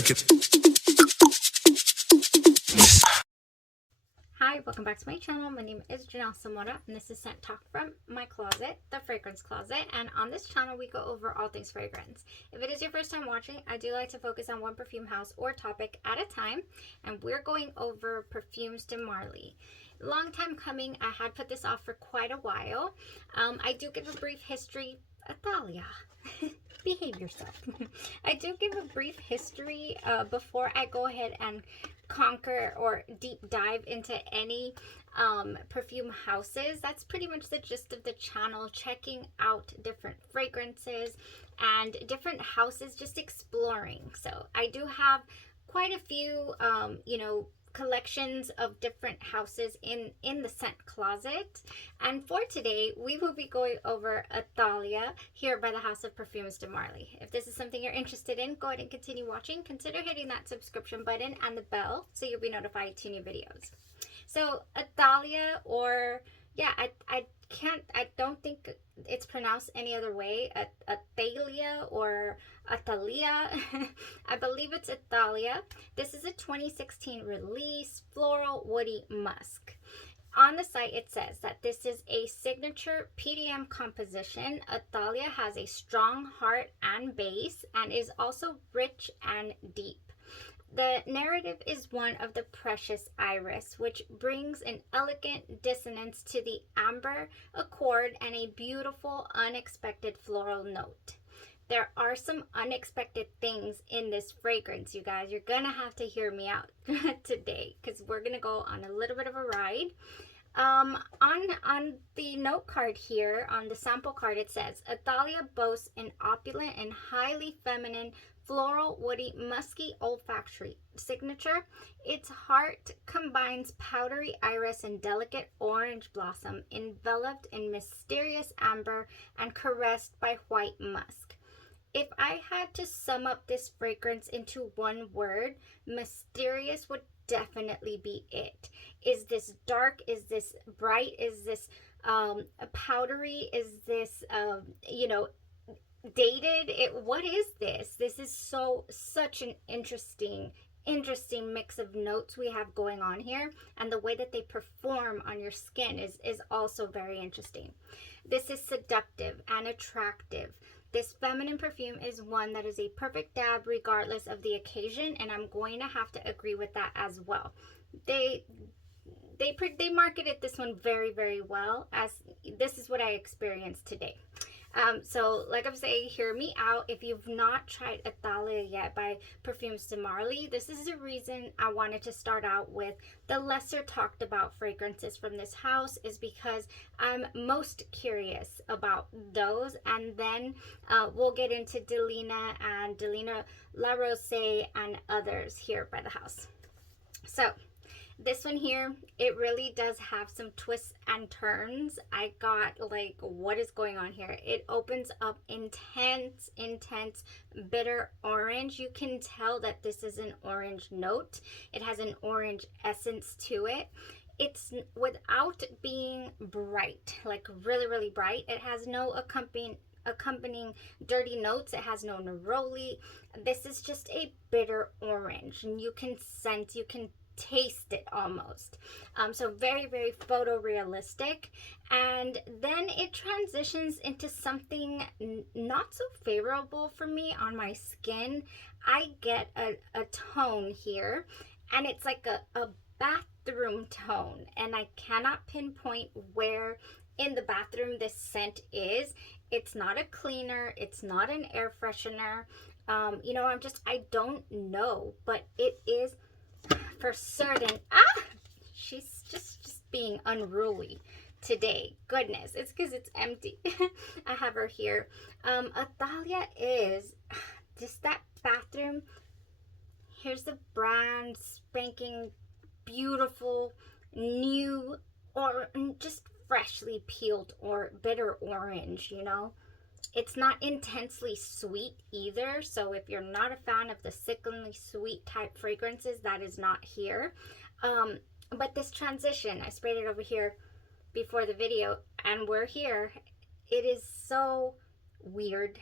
check it. Hi, welcome back to my channel. My name is Samora, and this is Scent Talk from my closet, the fragrance closet. And on this channel, we go over all things fragrance. If it is your first time watching, I do like to focus on one perfume house or topic at a time, and we're going over Parfumes de Marly. Long time coming. I had put this off for quite a while. I do give a brief history. Athalia, behave yourself. I do give a brief history before I go ahead and conquer or deep dive into any perfume houses. That's pretty much the gist of the channel, checking out different fragrances and different houses, just exploring. So I do have quite a few collections of different houses in the scent closet. And for today, we will be going over Athalia here by the House of Parfumes de Marly. If this is something you're interested in, go ahead and continue watching. Consider hitting that subscription button and the bell so you'll be notified to new videos. So Athalia, or yeah, I don't think it's pronounced any other way. Athalia or Athalia. I believe it's Athalia. This is a 2016 release, floral woody musk. On the site, it says that this is a signature PDM composition. Athalia has a strong heart and base and is also rich and deep. The narrative is one of the precious iris, which brings an elegant dissonance to the amber accord and a beautiful, unexpected floral note. There are some unexpected things in this fragrance, you guys. You're gonna have to hear me out today because we're gonna go on a little bit of a ride. On the note card here, on the sample card, it says, Athalia boasts an opulent and highly feminine floral, woody, musky olfactory signature. Its heart combines powdery iris and delicate orange blossom, enveloped in mysterious amber and caressed by white musk. If I had to sum up this fragrance into one word, mysterious would definitely be it. Is this dark? Is this bright? Is this powdery? Is this dated? What is this? This is such an interesting mix of notes we have going on here, and the way that they perform on your skin is also very interesting. This is seductive and attractive. This feminine perfume is one that is a perfect dab regardless of the occasion, and I'm going to have to agree with that as well. They marketed this one very, very well, as this is what I experienced today. So like I'm saying, hear me out. If you've not tried Athalia yet by Parfumes de Marly, this is the reason I wanted to start out with the lesser talked about fragrances from this house, is because I'm most curious about those. And then we'll get into Delina and Delina la Rosee and others here by the house. So this one here, it really does have some twists and turns. I got like, what is going on here? It opens up intense bitter orange. You can tell that this is an orange note. It has an orange essence to it. It's without being bright, like really bright. It has no accompanying dirty notes. It has no neroli. This is just a bitter orange, and you can sense, you can taste it almost. So very photorealistic, and then it transitions into something not so favorable for me on my skin. I get a tone here, and it's like a bathroom tone, and I cannot pinpoint where in the bathroom this scent is. It's not a cleaner, it's not an air freshener. I don't know, but it is for certain. She's just being unruly today. Goodness, it's because it's empty. I have her here. Athalia is just that bathroom. Here's the brand spanking beautiful new, or just freshly peeled or bitter orange. It's not intensely sweet either, so if you're not a fan of the sickeningly sweet type fragrances, that is not here. But this transition, I sprayed it over here before the video, and we're here. It is so weird.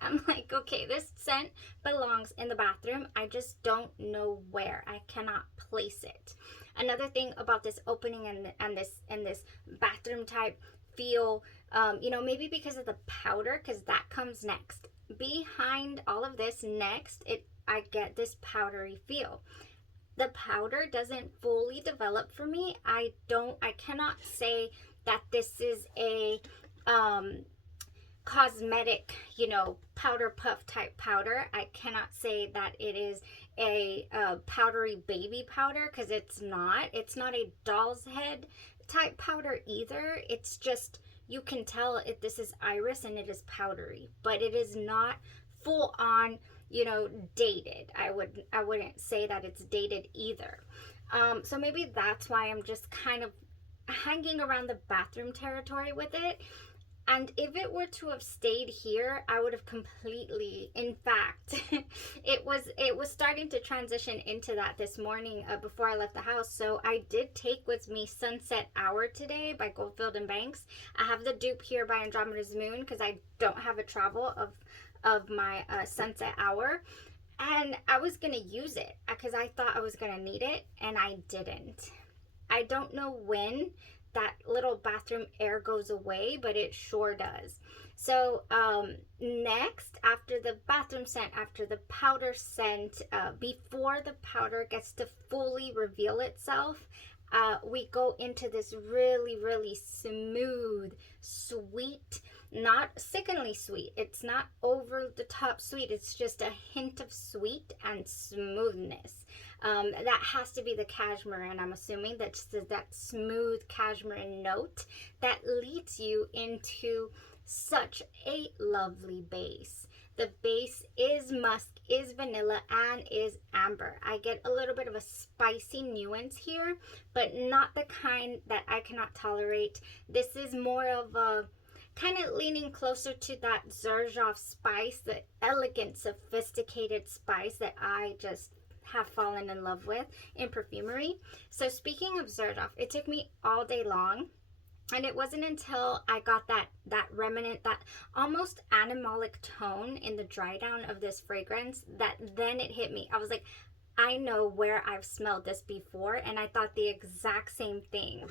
I'm like, okay, this scent belongs in the bathroom. I just don't know where. I cannot place it. Another thing about this opening and this bathroom type feel, you know, maybe because of the powder, because that comes next. Behind all of this next, I get this powdery feel. The powder doesn't fully develop for me. I cannot say that this is a cosmetic, you know, powder puff type powder. I cannot say that it is a powdery baby powder, because it's not a doll's head type powder either. It's just, you can tell this is iris and it is powdery, but it is not full on, you know, dated. I wouldn't say that it's dated either. So maybe that's why I'm just kind of hanging around the bathroom territory with it. And if it were to have stayed here, I would have completely, in fact, it was starting to transition into that this morning before I left the house. So I did take with me Sunset Hour today by Goldfield and Banks. I have the dupe here by Andromeda's Moon because I don't have a travel of my Sunset Hour. And I was going to use it because I thought I was going to need it, and I didn't. I don't know when that little bathroom air goes away, but it sure does. So next, after the bathroom scent, after the powder scent, before the powder gets to fully reveal itself, we go into this really, really smooth, sweet, not sickeningly sweet. It's not over the top sweet. It's just a hint of sweet and smoothness. That has to be the cashmere, and I'm assuming that's that smooth cashmere note that leads you into such a lovely base. The base is musk, is vanilla, and is amber. I get a little bit of a spicy nuance here, but not the kind that I cannot tolerate. This is more of a kind of leaning closer to that Xerjoff spice, the elegant, sophisticated spice that I just have fallen in love with in Perfumery. So speaking of Xerjoff, it took me all day long, and it wasn't until I got that remnant, that almost animalic tone in the dry down of this fragrance, that then it hit me. I was like, I know where I've smelled this before, and I thought the exact same thing.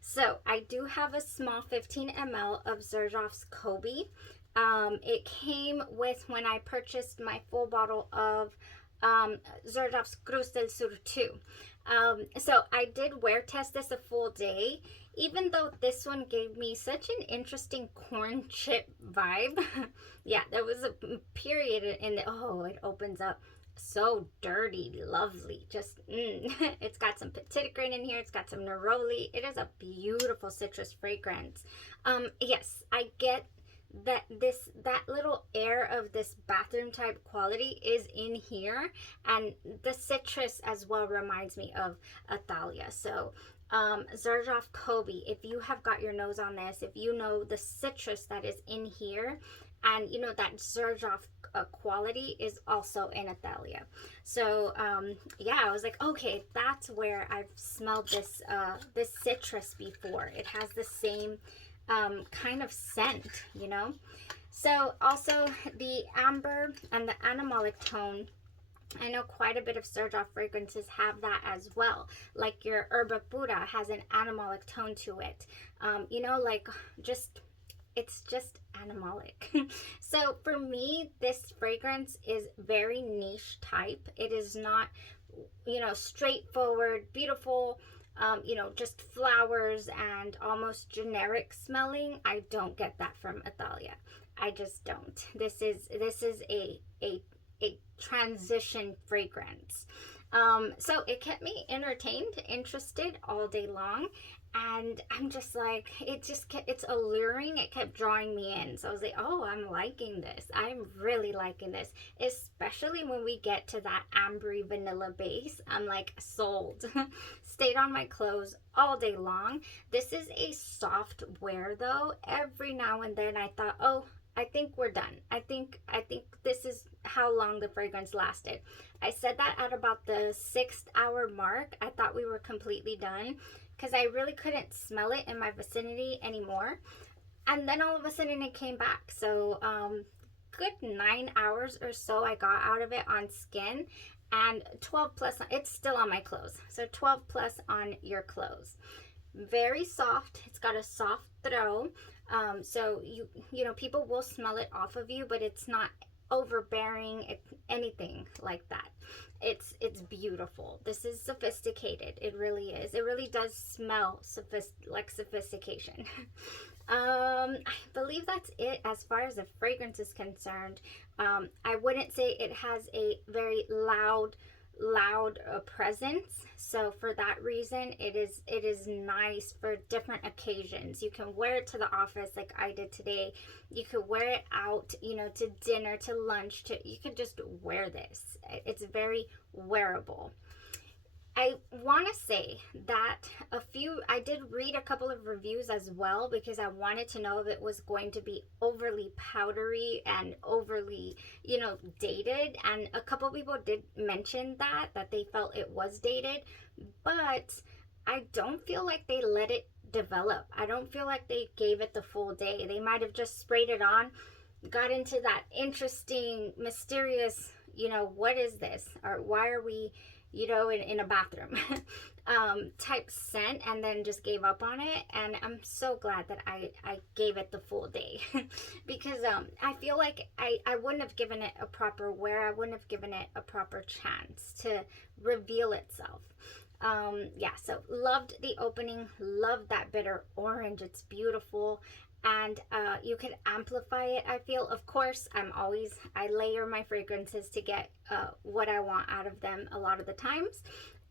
So I do have a small 15 ml of Xerjoff's Kobe. It came with when I purchased my full bottle of Xerjoff's Cruz del Sur 2. So I did wear test this a full day, even though this one gave me such an interesting corn chip vibe. Yeah, there was a period in the, oh, it opens up so dirty, lovely, just it's got some petit grain in here, it's got some neroli. It is a beautiful citrus fragrance. Yes, I get that that little air of this bathroom type quality is in here, and the citrus as well reminds me of Athalia. So Xerjoff Kobe, if you have got your nose on this, if you know the citrus that is in here, and you know that Xerjoff quality is also in Athalia. So yeah, I was like, okay, that's where I've smelled this this citrus before. It has the same kind of scent, you know. So also the amber and the animalic tone, I know quite a bit of Xerjoff fragrances have that as well. Like your Herba Pura has an animalic tone to it. You know, like just, it's just animalic. So for me, this fragrance is very niche type. It is not, you know, straightforward, beautiful, you know, just flowers and almost generic smelling. I don't get that from Athalia. I just don't. This is a transition fragrance. So it kept me entertained, interested all day long, and I'm just like, it's alluring. It kept drawing me in. So I was like, oh, I'm liking this. I'm really liking this, especially when we get to that ambery vanilla base. I'm like, sold. Stayed on my clothes all day long. This is a soft wear though. Every now and then I thought, oh, I think we're done. I think this is how long the fragrance lasted. I said that at about the 6th hour mark. I thought we were completely done because I really couldn't smell it in my vicinity anymore. And then all of a sudden it came back. So good 9 hours or so I got out of it on skin, and 12 plus, it's still on my clothes. So 12 plus on your clothes. Very soft. It's got a soft throw. So you know, people will smell it off of you, but it's not overbearing, anything like that. It's beautiful. This is sophisticated. It really is. It really does smell like sophistication. I believe that's it as far as the fragrance is concerned. I wouldn't say it has a very loud presence, so for that reason it is nice for different occasions. You can wear it to the office like I did today. You could wear it out, you know, to dinner, to lunch, you could just wear this. It's very wearable. I want to say that I did read a couple of reviews as well, because I wanted to know if it was going to be overly powdery and overly, you know, dated. And a couple of people did mention that they felt it was dated, but I don't feel like they let it develop. I don't feel like they gave it the full day. They might have just sprayed it on, got into that interesting, mysterious, you know, what is this? Or why are we, you know, in a bathroom type scent, and then just gave up on it. And I'm so glad that I gave it the full day because I feel like I wouldn't have given it a proper wear. I wouldn't have given it a proper chance to reveal itself. Yeah, so loved the opening, loved that bitter orange. It's beautiful. And you can amplify it, I feel. Of course, I layer my fragrances to get what I want out of them a lot of the times.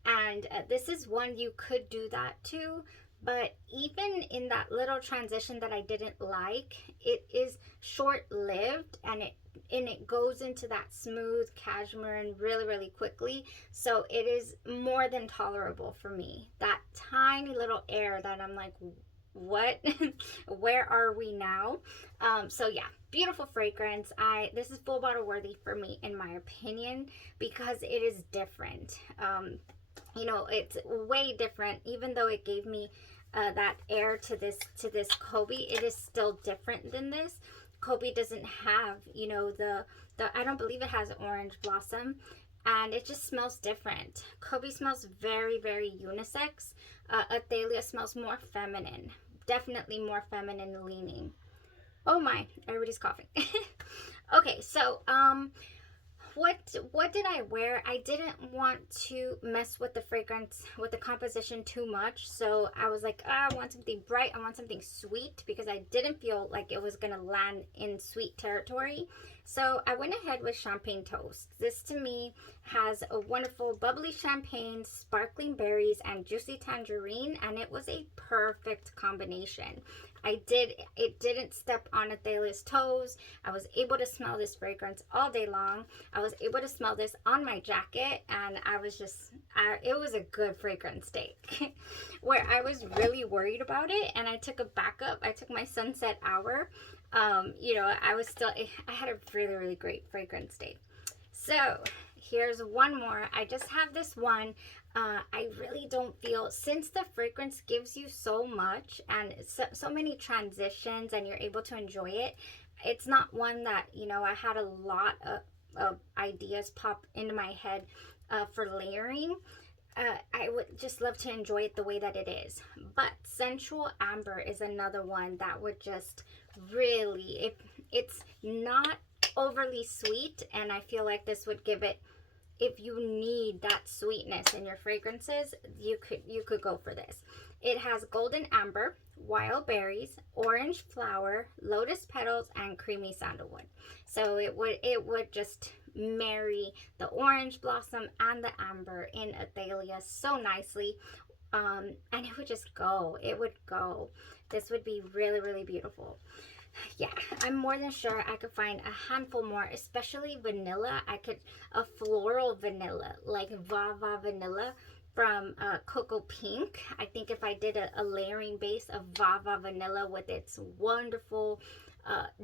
And this is one you could do that too. But even in that little transition that I didn't like, it is short-lived, and it goes into that smooth cashmere really, really quickly. So it is more than tolerable for me. That tiny little air that I'm like, what? Where are we now? So yeah, beautiful fragrance. This is full bottle worthy for me, in my opinion, because it is different. You know, it's way different. Even though it gave me that air to this Kobe, it is still different than this. Kobe doesn't have, you know, the I don't believe it has orange blossom, and it just smells different. Kobe smells very, very unisex. Athalia smells more feminine, definitely more feminine leaning. Oh my, everybody's coughing. Okay, so what did I wear? I didn't want to mess with the fragrance, with the composition too much, so I was like, I want something bright, I want something sweet, because I didn't feel like it was gonna land in sweet territory. So I went ahead with Champagne Toast. This to me has a wonderful bubbly champagne, sparkling berries, and juicy tangerine, and it was a perfect combination. It didn't step on Athalia's toes. I was able to smell this fragrance all day long. I was able to smell this on my jacket, and I was just, it was a good fragrance day. Where I was really worried about it, and I took a backup. I took my sunset hour. You know, I had a really, really great fragrance day. So here's one more. I just have this one. I really don't feel, since the fragrance gives you so much and so many transitions, and you're able to enjoy it, it's not one that, you know, I had a lot of ideas pop into my head for layering. I would just love to enjoy it the way that it is. But Sensual Amber is another one that would just really, it's not overly sweet, and I feel like this would give it, if you need that sweetness in your fragrances, you could go for this. It has golden amber, wild berries, orange flower, lotus petals, and creamy sandalwood. So it would just marry the orange blossom and the amber in Athalia so nicely. And it would just go. It would go. This would be really, really beautiful. Yeah, I'm more than sure I could find a handful more, especially vanilla. A floral vanilla, like Vava vanilla from Cocoa Pink. I think if I did a layering base of Vava vanilla with its wonderful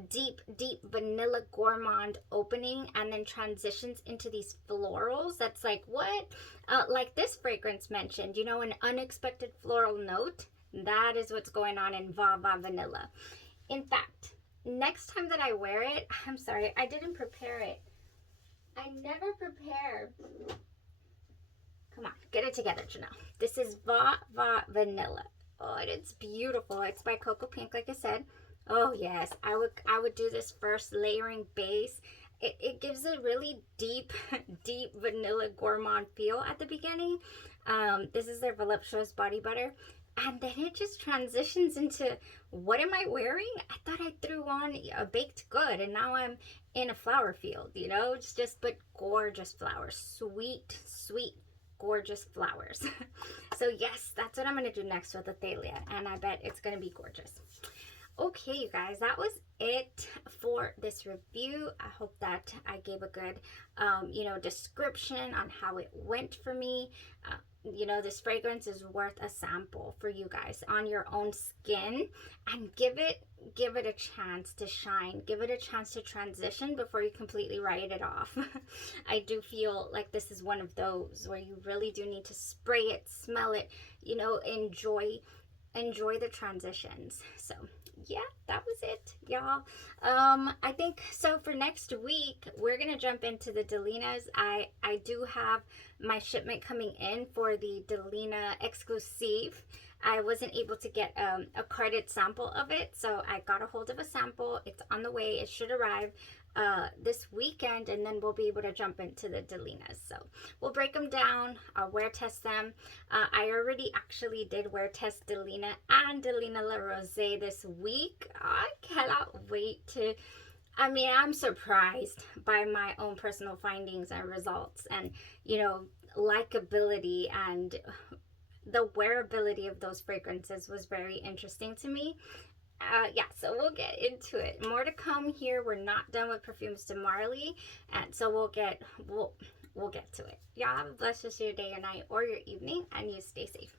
deep vanilla gourmand opening, and then transitions into these florals, that's like, what? Like this fragrance mentioned, you know, an unexpected floral note. That is what's going on in Vava vanilla. In fact, next time that I wear it, I'm sorry, I didn't prepare it. I never prepare. Come on, get it together, Janelle. This is Va Vanilla. Oh, and it's beautiful. It's by Cocoa Pink, like I said. Oh yes, I would do this first layering base. It gives a really deep, deep vanilla gourmand feel at the beginning. This is their voluptuous body butter. And then it just transitions into, what am I wearing? I thought I threw on a baked good, and now I'm in a flower field, you know? It's just, but gorgeous flowers. Sweet, sweet, gorgeous flowers. So yes, that's what I'm going to do next with Athalia, and I bet it's going to be gorgeous. Okay, you guys, that was it for this review. I hope that I gave a good, you know, description on how it went for me. You know, this fragrance is worth a sample for you guys on your own skin, and give it a chance to shine. Give it a chance to transition before you completely write it off. I do feel like this is one of those where you really do need to spray it, smell it, you know, enjoy the transitions. So yeah, that was it, y'all. I think so. For next week, we're gonna jump into the Delinas. I do have my shipment coming in for the Delina Exclusif. I wasn't able to get a carded sample of it, so I got a hold of a sample. It's on the way. It should arrive this weekend, and then we'll be able to jump into the Delinas. So we'll break them down. I'll wear test them. I already actually did wear test Delina and Delina la Rosee this week. I cannot wait to, I mean, I'm surprised by my own personal findings and results, and, you know, likability and the wearability of those fragrances was very interesting to me. Yeah, so we'll get into it. More to come here. We're not done with Perfumes de Marly, and so we'll get to it. Y'all have a blessed rest of your day or night or your evening, and you stay safe.